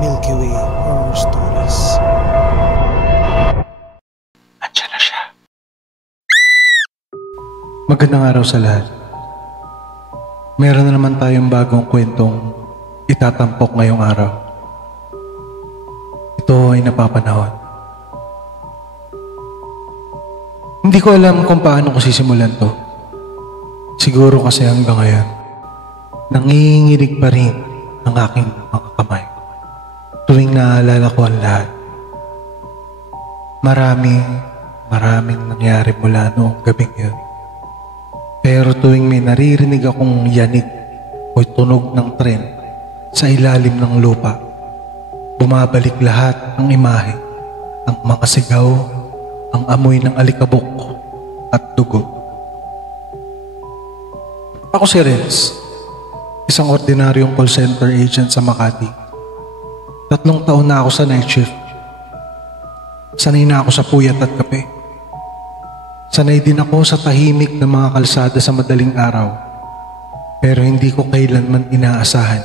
Milky Way Horror Stories. Andiyan na siya. Magandang araw sa lahat. Meron na naman tayong bagong kwentong itatampok ngayong araw. Ito ay napapanahon. Hindi ko alam kung paano ko sisimulan to. Siguro kasi hanggang ngayon, nanginginig pa rin ang aking mga kamay tuwing naalala ko ang lahat. Maraming nangyari mula noong gabing yun. Pero tuwing may naririnig akong yanig o tunog ng tren sa ilalim ng lupa, bumabalik lahat ng imahe, ang mga sigaw, ang amoy ng alikabok at dugo. Ako si Renz, isang ordinaryong call center agent sa Makati. 3 taon na ako sa night shift. Sanay na ako sa puyat at kape. Sanay din ako sa tahimik ng mga kalsada sa madaling araw. Pero hindi ko kailanman inaasahan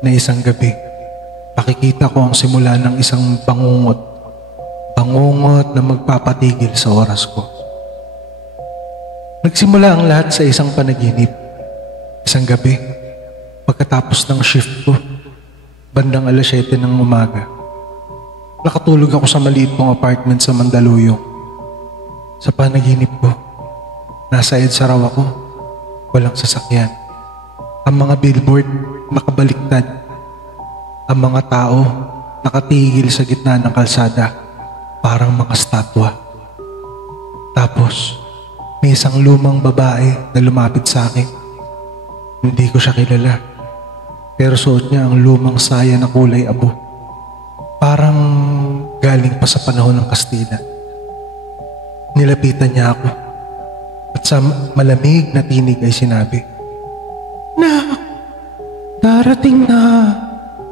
na isang gabi, pakikita ko ang simula ng isang bangungot na magpapatigil sa oras ko. Nagsimula ang lahat sa isang panaginip. Isang gabi, pagkatapos ng shift ko, bandang 7:00 ng umaga, nakatulog ako sa maliit kong apartment sa Mandaluyong. Sa panaginip ko, nasa EDSA raw ako, walang sasakyan. Ang mga billboard nakabaliktad. Ang mga tao nakatigil sa gitna ng kalsada, parang mga statwa. Tapos, may isang lumang babae na lumapit sa akin. Hindi ko siya kilala. Pero suot niya ang lumang saya na kulay abo. Parang galing pa sa panahon ng Kastila. Nilapitan niya ako at sa malamig na tinig ay sinabi, "Na, darating na.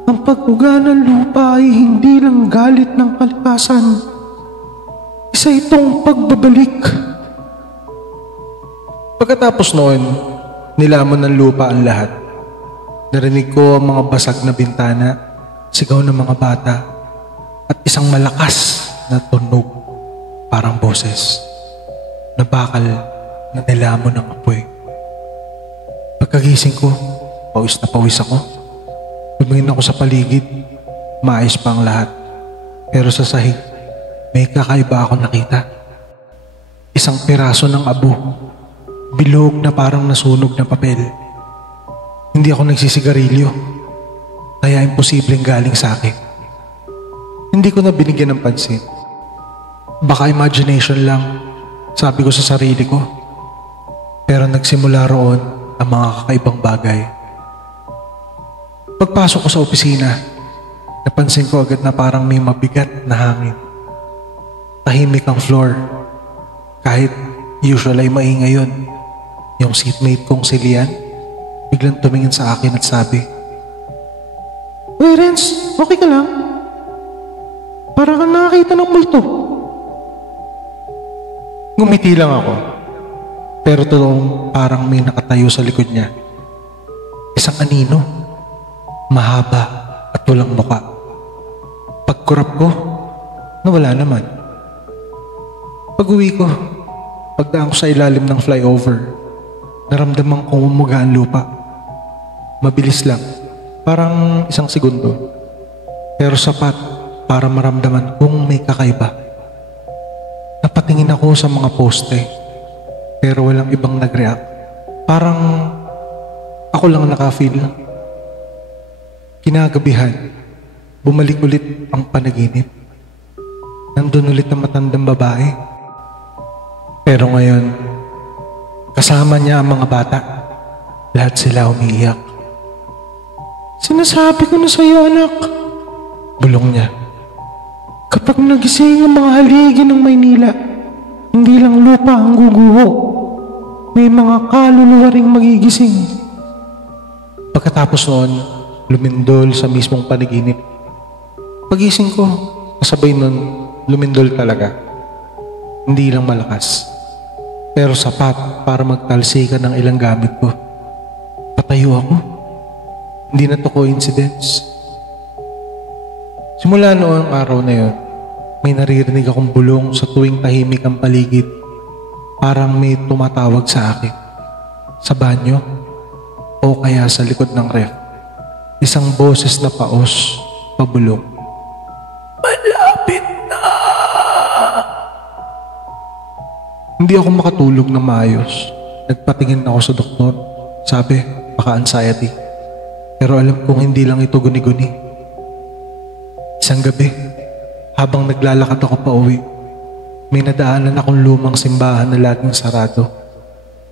Ang pag-uga ng lupa ay hindi lang galit ng kalikasan. Isa itong pagbabalik." Pagkatapos noon, nilamon ng lupa ang lahat. Narinig ko ang mga basag na bintana, sigaw ng mga bata, at isang malakas na tunog, parang boses, na bakal na nilamon ng apoy. Pagkagising ko, pawis na pawis ako. Tumingin ako sa paligid, maayos pa ang lahat. Pero sa sahig, may kakaiba akong nakita. Isang piraso ng abo, bilog na parang nasunog na papel. Hindi ako nagsisigarilyo, kaya imposibleng galing sa akin. Hindi ko na binigyan ng pansin. Baka imagination lang, sabi ko sa sarili ko. Pero nagsimula roon ang mga kakaibang bagay. Pagpasok ko sa opisina, napansin ko agad na parang may mabigat na hangin. Tahimik ang floor, kahit usual ay maingay yun. Yung seatmate kong si Lian, biglang tumingin sa akin at sabi, "Uy Renz, okay ka lang? Parang kang nakakita ng multo." Ngumiti lang ako, pero totoong parang may nakatayo sa likod niya. Isang anino, mahaba at walang muka. Pagkurap ko, nawala naman. Pag-uwi ko, pagdaan ko sa ilalim ng flyover, naramdaman kong umuga ang lupa. Mabilis lang, parang 1 segundo. Pero sapat para maramdaman kong may kakaiba. Napatingin ako sa mga poste, pero walang ibang nag-react. Parang ako lang naka-feel. Kinagabihan, bumalik ulit ang panaginip. Nandun ulit ang matandang babae. Pero ngayon, kasama niya ang mga bata. Lahat sila umiiyak. "Sinasabi ko na sa'yo, anak," bulong niya. "Kapag nagising ang mga haligi ng Maynila, hindi lang lupa ang guguho. May mga kaluluwa ring magigising." Pagkatapos noon, lumindol sa mismong panaginip. Pagising ko, kasabay noon, lumindol talaga. Hindi lang malakas, pero sapat para magtalsikan ng ilang gamit ko. Patayo ako. Hindi na to coincidence. Simula noong araw na yun, may naririnig akong bulong sa tuwing tahimik ang paligid. Parang may tumatawag sa akin. Sa banyo o kaya sa likod ng ref. Isang boses na paos, pabulong. Malapit na! Hindi ako makatulog na maayos. Nagpatingin ako sa doktor. Sabi, baka anxiety. Pero alam kong hindi lang ito guni-guni. Isang gabi, habang naglalakad ako pa uwi, may nadaanan akong lumang simbahan na laging sarado.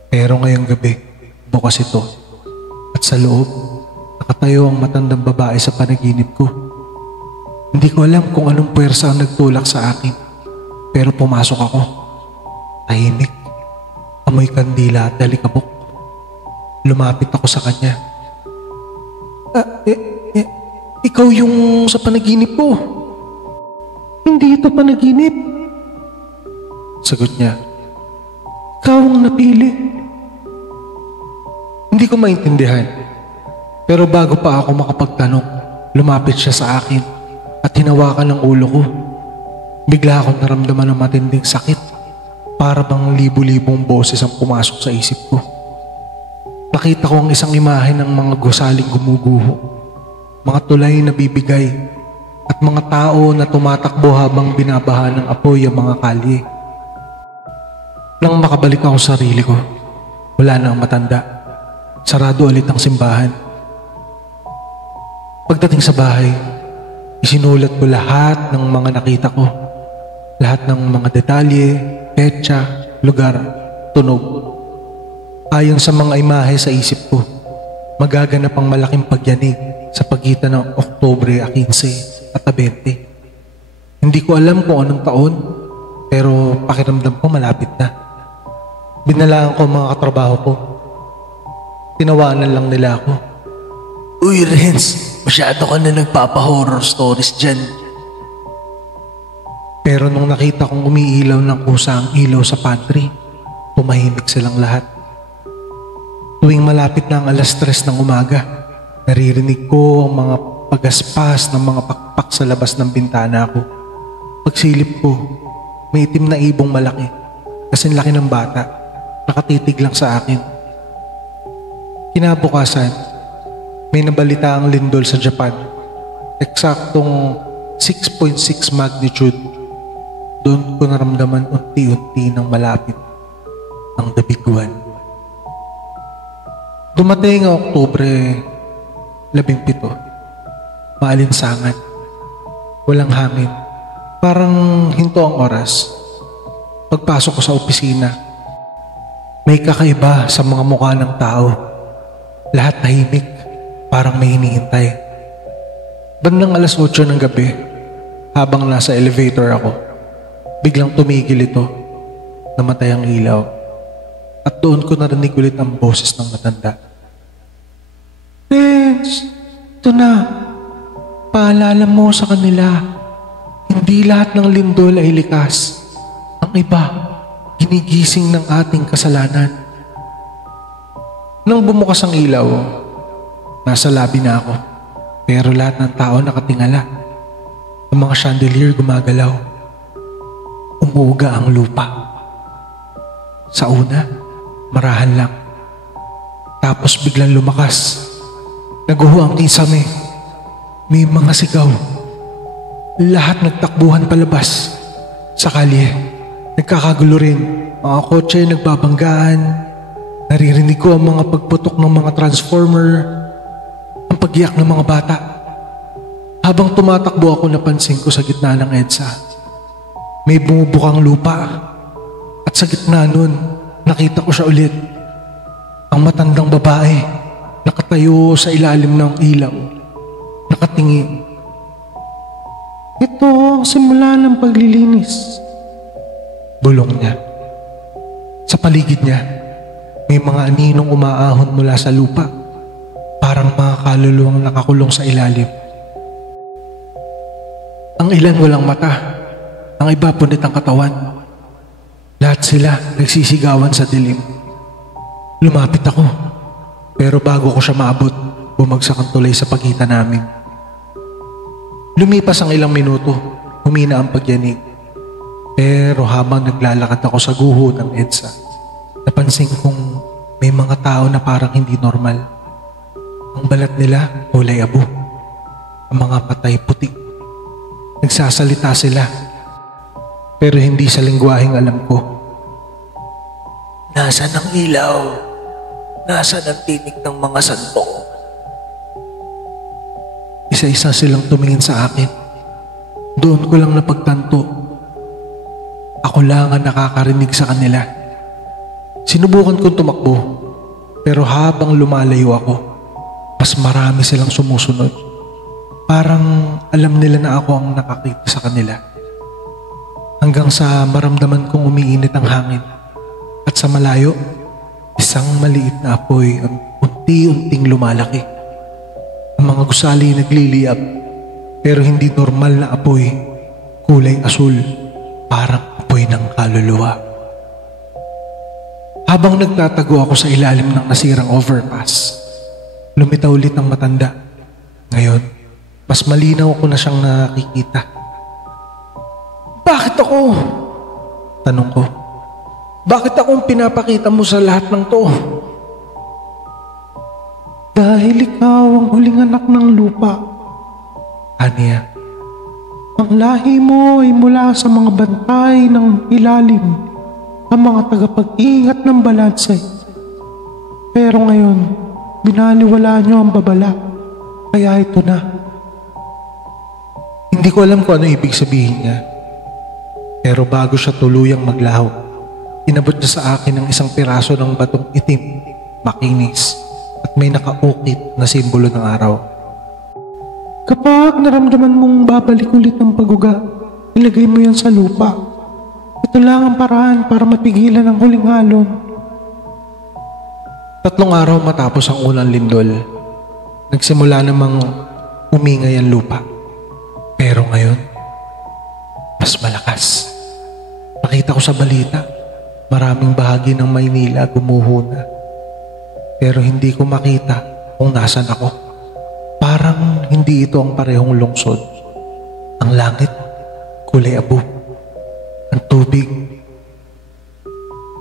Pero ngayong gabi, bukas ito. At sa loob, nakatayo ang matandang babae sa panaginip ko. Hindi ko alam kung anong puwersa ang nagtulak sa akin. Pero pumasok ako. Tahimik. Amoy kandila at alikabok. Lumapit ako sa kanya. Ikaw yung sa panaginip ko. Hindi ito panaginip. Sagot niya. Ikaw ang napili. Hindi ko maintindihan. Pero bago pa ako makapagtanong, lumapit siya sa akin at hinawakan ng ulo ko. Bigla akong naramdaman ng matinding sakit. Para bang libu-libong boses ang pumasok sa isip ko. Nakita ko ang isang imahe ng mga gusaling gumuguho, mga tulay na bibigay, at mga tao na tumatakbo habang binabaha ng apoy ang mga kalye. Nang makabalik ako sa sarili ko, wala na ang matanda. Sarado ulit ang simbahan. Pagdating sa bahay, isinulat ko lahat ng mga nakita ko. Lahat ng mga detalye, petsa, lugar, tunog. Ayon sa mga imahe sa isip ko, magaganap ang malaking pagyanig sa pagitan ng Oktubre 15 at 20. Hindi ko alam kung anong taon, pero pakiramdam ko malapit na. Binalaan ko ang mga katrabaho ko. Tinawanan lang nila ako. Uy Renz, masyado ka na nagpapa-horror stories dyan. Pero nung nakita kong umiilaw ng kusa ang ilaw sa pantry, tumahimik silang lahat. Tuwing malapit na ang 3:00 ng umaga, naririnig ko ang mga pagaspas ng mga pakpak sa labas ng bintana ko. Pagsilip ko, may itim na ibong malaki, kasing laki ng bata, nakatitig lang sa akin. Kinabukasan, may nabalita ang lindol sa Japan. Eksaktong 6.6 magnitude. Doon ko naramdaman unti-unti ng malapit ang dabiguan. Dumating ang Oktubre 17. Maalinsangan. Walang hangin. Parang hinto ang oras. Pagpasok ko sa opisina, may kakaiba sa mga mukha ng tao. Lahat tahimik, parang may hinihintay. Bandang 8:00 ng gabi, habang nasa elevator ako, biglang tumigil ito. Namatay ang ilaw. At doon ko narinig ulit ang boses ng matanda. Renz, ito na. Paalala mo sa kanila, hindi lahat ng lindol ay likas. Ang iba, ginigising ng ating kasalanan. Nang bumukas ang ilaw, nasa labi na ako. Pero lahat ng tao nakatingala. Ang mga chandelier gumagalaw. Umuuga ang lupa. Sa una, marahan lang. Tapos biglang lumakas. Naguho ang kisame. May mga sigaw. Lahat nagtakbuhan palabas. Sa kalye, nagkakagulo rin. Mga kotse nagbabanggaan. Naririnig ko ang mga pagputok ng mga transformer. Ang pagyak ng mga bata. Habang tumatakbo ako, napansin ko sa gitna ng EDSA, may bumubukang lupa. At sa gitna nun, nakita ko siya ulit. Ang matandang babae, nakatayo sa ilalim ng ilaw, nakatingin. Ito ang simula ng paglilinis. Bulong niya. Sa paligid niya, may mga aninong umaahon mula sa lupa, parang mga kaluluwang nakakulong sa ilalim. Ang ilan walang mata, ang iba punit ang katawan. Lahat sila nagsisigawan sa dilim. Lumapit ako, pero bago ko siya maabot, bumagsak ang tulay sa pagitan namin. Lumipas ang ilang minuto, humina ang pagyanig. Pero habang naglalakad ako sa guho ng EDSA, napansin kong may mga tao na parang hindi normal. Ang balat nila kulay abo. Ang mga patay puti. Nagsasalita sila, pero hindi sa lengguwaheng alam ko. Nasaan ang ilaw? Nasaan ang tinig ng mga santo? Isa-isa silang tumingin sa akin. Doon ko lang napagtanto. Ako lang ang nakakarinig sa kanila. Sinubukan kong tumakbo, pero habang lumalayo ako, mas marami silang sumusunod. Parang alam nila na ako ang nakakita sa kanila. Hanggang sa maramdaman kong umiinit ang hangin. At sa malayo, isang maliit na apoy ang unti-unting lumalaki. Ang mga gusali nagliliyab, pero hindi normal na apoy, kulay asul, parang apoy ng kaluluwa. Habang nagtatago ako sa ilalim ng nasirang overpass, lumitaw ulit ang matanda. Ngayon, mas malinaw ko na siyang nakikita. Bakit ako? Tanong ko. Bakit akong pinapakita mo sa lahat ng to? Dahil ikaw ang huling anak ng lupa. Aniya. Ang lahi mo ay mula sa mga bantay ng ilalim, ang mga tagapag-ingat ng balanse. Pero ngayon, binaliwala niyo ang babala. Kaya ito na. Hindi ko alam kung ano ibig sabihin niya. Pero bago siya tuluyang maglaho, inabot niya sa akin ang isang piraso ng batong itim, makinis, at may nakaukit na simbolo ng araw. Kapag naramdaman mong babalik ulit ang pag-uga, ilagay mo yan sa lupa. Ito lang ang paraan para mapigilan ang huling halon. 3 araw matapos ang unang lindol, nagsimula namang umingay ang lupa. Pero ngayon, mas malakas. Nakita ko sa balita, maraming bahagi ng Maynila gumuho na. Pero hindi ko makita kung nasan ako. Parang hindi ito ang parehong lungsod. Ang langit, kulay abo. Ang tubig,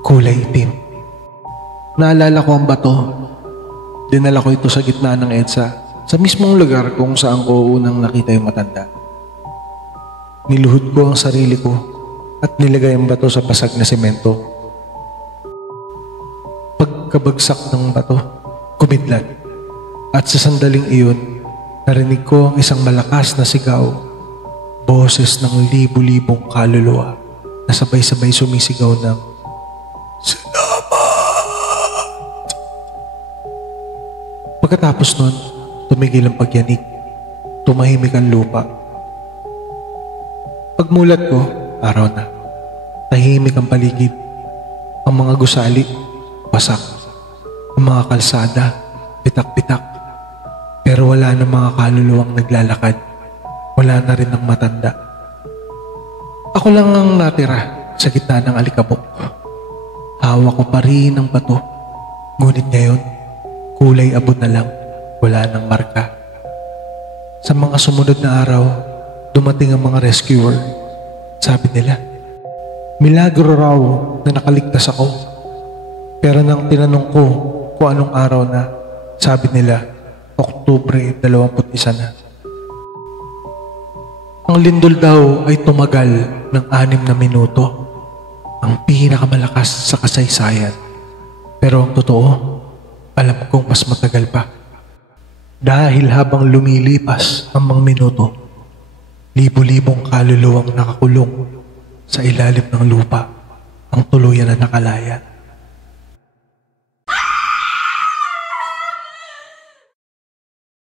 kulay itim. Naalala ko ang bato. Dinala ko ito sa gitna ng EDSA, sa mismong lugar kung saan ko unang nakita yung matanda. Niluhod ko ang sarili ko at nilagay ang bato sa basag na semento. Pagkabagsak ng bato, kumidlat. At sa sandaling iyon, narinig ko ang isang malakas na sigaw. Boses ng libu-libong kaluluwa na sabay-sabay sumisigaw ng salamat. Pagkatapos nun, tumigil ang pagyanig. Tumahimik ang lupa. Pagmulat ko, araw na. Tahimik ang paligid. Ang mga gusali, wasak. Ang mga kalsada, pitak-pitak. Pero wala na mga kaluluwang naglalakad. Wala na rin ang matanda. Ako lang ang natira sa gitna ng alikabok. Hawak ko pa rin ang bato. Ngunit ngayon, kulay abot na lang. Wala nang marka. Sa mga sumunod na araw, dumating ang mga rescuer. Sabi nila, milagro raw na nakaligtas ako. Pero nang tinanong ko kung anong araw na, sabi nila, Oktubre 21 na. Ang lindol daw ay tumagal ng 6 na minuto. Ang pinakamalakas sa kasaysayan. Pero ang totoo, alam kong mas matagal pa. Dahil habang lumilipas ang mga minuto, libo-libong kaluluwang nakakulong sa ilalim ng lupa ang tuluyan na nakalaya.